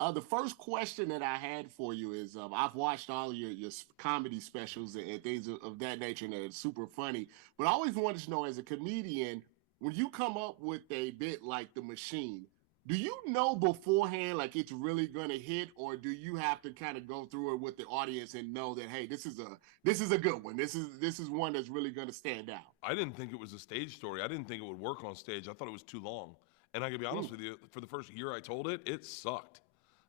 The first question that I had for you is I've watched all of your comedy specials and things of that nature, and it's super funny. But I always wanted to know, as a comedian, when you come up with a bit like The Machine, do you know beforehand like it's really gonna hit, or do you have to kind of go through it with the audience and know that, hey, this is a good one. This is one that's really gonna stand out. I didn't think it was a stage story. I didn't think it would work on stage. I thought it was too long. And I can be honest Mm. with you, for the first year I told it, it sucked.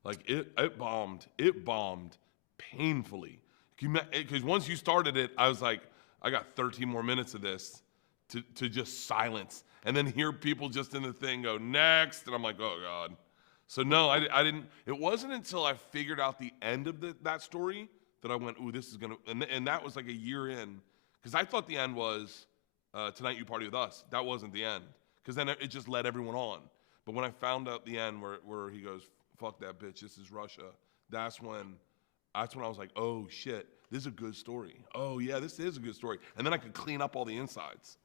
Like it bombed. It bombed painfully. Because once you started it, I was like, I got 13 more minutes of this to just silence, and then hear people just in the thing go next, and I'm like, oh god. So no, I didn't. It wasn't until I figured out the end of that story that I went, ooh, this is gonna. And that was like a year in, because I thought the end was tonight you party with us. That wasn't the end, because then it just led everyone on. But when I found out the end where he goes, fuck that bitch, this is Russia. That's when I was like, oh shit, this is a good story. Oh yeah, this is a good story. And then I could clean up all the insides.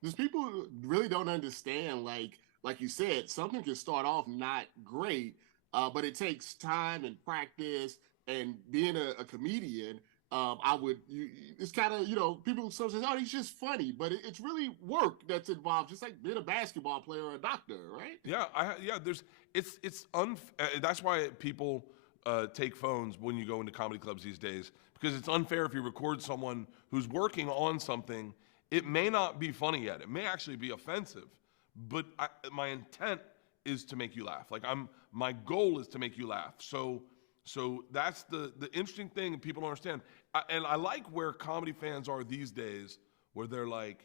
Because people really don't understand, like you said, something can start off not great, but it takes time and practice. And being a comedian, it's kind of, people sometimes say, oh, he's just funny, but it's really work that's involved, just like being a basketball player or a doctor, right? Yeah, there's that's why people take phones when you go into comedy clubs these days, because it's unfair if you record someone who's working on something. It may not be funny yet. It may actually be offensive, but my intent is to make you laugh. My goal is to make you laugh. So that's the interesting thing, and people don't understand. And I like where comedy fans are these days, where they're like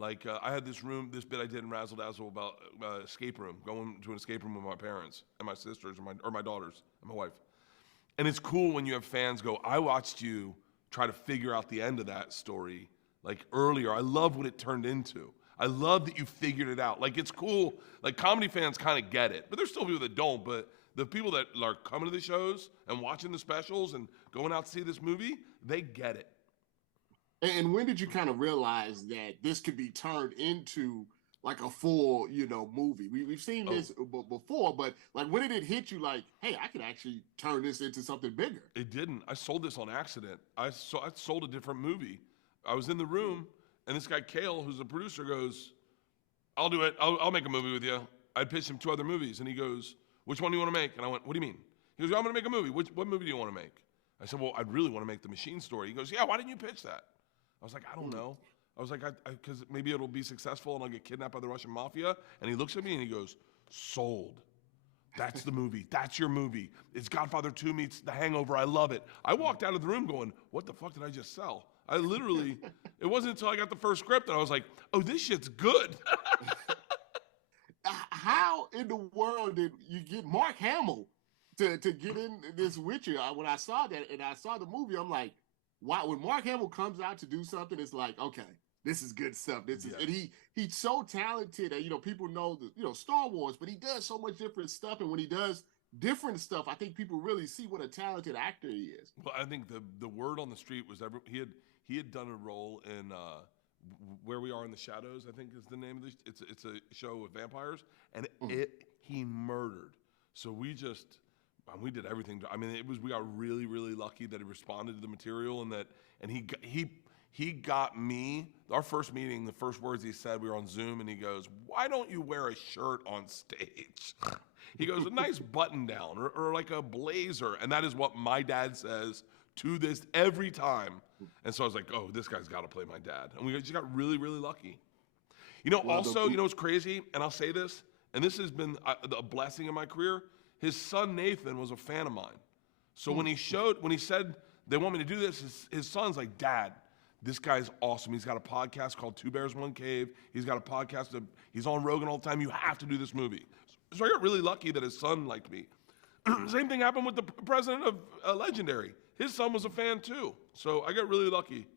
I had this bit I did in Razzle Dazzle about escape room, going to an escape room with my parents and my sisters or my daughters and my wife. And it's cool when you have fans go, I watched you try to figure out the end of that story like earlier. I love what it turned into. I love that you figured it out. Like, it's cool. Like, comedy fans kind of get it, but there's still people that don't. But the people that are coming to the shows and watching the specials and going out to see this movie, they get it. And when did you kind of realize that this could be turned into like a full, movie? We've seen Oh, this before, but like when did it hit you like, hey, I could actually turn this into something bigger? it didn't. I sold this on accident. I sold a different movie. I was in the room, and this guy Kale, who's a producer, goes, "I'll do it. I'll make a movie with you." I'd pitched him two other movies, and he goes, "Which one do you want to make?" And I went, "What do you mean?" He goes, "I'm going to make a movie. What movie do you want to make?" I said, "Well, I'd really want to make the Machine story." He goes, "Yeah, why didn't you pitch that?" I was like, "I don't know." I was like, "Because maybe it'll be successful, and I'll get kidnapped by the Russian mafia." And he looks at me and he goes, "Sold. That's the movie. That's your movie. It's Godfather 2 meets The Hangover. I love it." I walked out of the room going, what the fuck did I just sell? I literally, it wasn't until I got the first script that I was like, oh, this shit's good. How in the world did you get Mark Hamill to get in this with you? When I saw that and I saw the movie, I'm like, wow, when Mark Hamill comes out to do something, it's like, okay, this is good stuff. This is, Yeah. and he's so talented that people know the Star Wars, but he does so much different stuff. And when he does different stuff, I think people really see what a talented actor he is. Well, I think the word on the street was he had done a role in Where We Are in the Shadows, I think is the name of this. It's a show with vampires, and he murdered. So we did everything. I mean, we got really really lucky that he responded to the material, and he got me. Our first meeting, the first words he said, we were on Zoom, and he goes, "Why don't you wear a shirt on stage?" He goes, "A nice button down or like a blazer." And that is what my dad says to this every time. And so I was like, oh, this guy's got to play my dad. And we just got really, really lucky. Well, Also, what's crazy? And I'll say this, and this has been a blessing in my career. His son, Nathan, was a fan of mine. So when he said they want me to do this, his son's like, "Dad, this guy's awesome. He's got a podcast called Two Bears, One Cave. He's got a podcast. He's on Rogan all the time. You have to do this movie." So I got really lucky that his son liked me. Same thing happened with the president of Legendary. His son was a fan too. So I got really lucky.